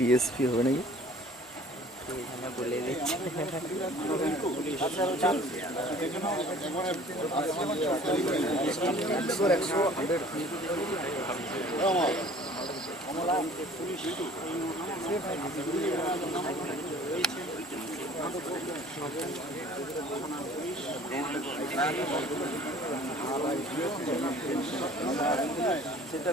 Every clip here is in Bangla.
ডিএসপি হবে নাকি? দিচ্ছে এটা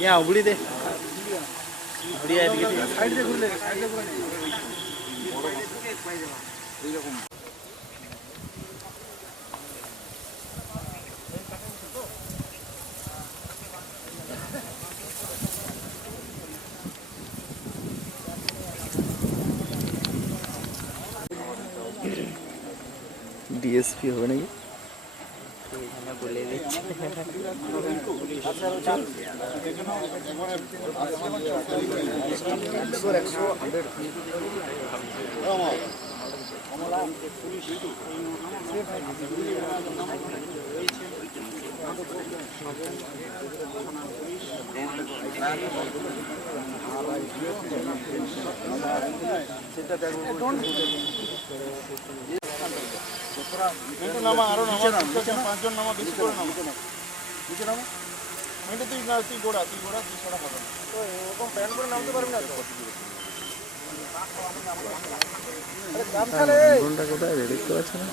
ইয়া উগড়ি দে উগড়ি এদিকে দে। সাইড দিয়ে ঘুরলে সাইড দিয়ে ঘুরলে ডিএসপি হবে নাকি? দিচ্ছে এটা নামা আরও নামা পাঁচজন নামা বেশি করে নামা নিচে নামা এটা তুই না তুই গোড়া তুই গোড়া তুই পাবে তো এরকম প্যান্ট করে নামতে পারবি না তো দেখতে পাচ্ছ না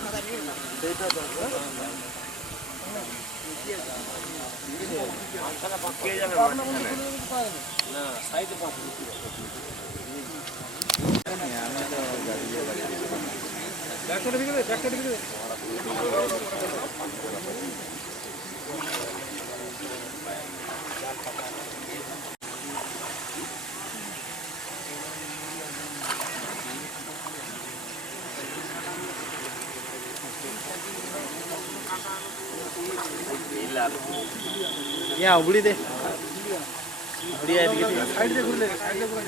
ইয়া উগড়ি দে উগড়ি এদিকে দে। সাইড দিয়ে ঘুরলে সাইড দিয়ে ঘুরলে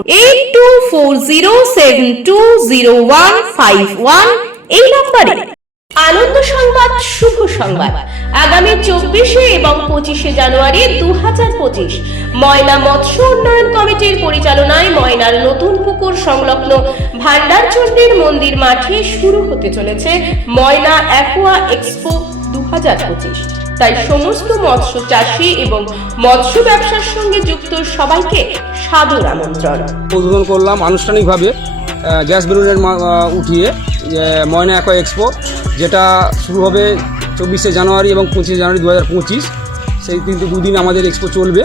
এই নম্বরে। আনন্দ সংবাদ, শুভ সংবাদ। আগামী চব্বিশে এবং পঁচিশে জানুয়ারি দু হাজার পঁচিশ। ময়না মৎস্য উন্নয়ন কমিটির পরিচালনায় ময়নার নতুন পুকুর সংলগ্ন ভান্ডারচণ্ডীর মন্দির মাঠে শুরু হতে চলেছে ময়না অ্যাকোয়া এক্সপো দু হাজার পঁচিশ। তাই সমস্ত মৎস্য চাষি এবং মৎস্য ব্যবসার সঙ্গে যুক্ত সবাইকে সাদর আমন্ত্রণ। উদ্বোধন করলাম আনুষ্ঠানিকভাবে গ্যাস বেলুনের উঠিয়ে ময়না একা এক্সপো, যেটা শুরু হবে চব্বিশে জানুয়ারি এবং পঁচিশে জানুয়ারি দু হাজার পঁচিশ। সেই কিন্তু দুদিন আমাদের এক্সপো চলবে।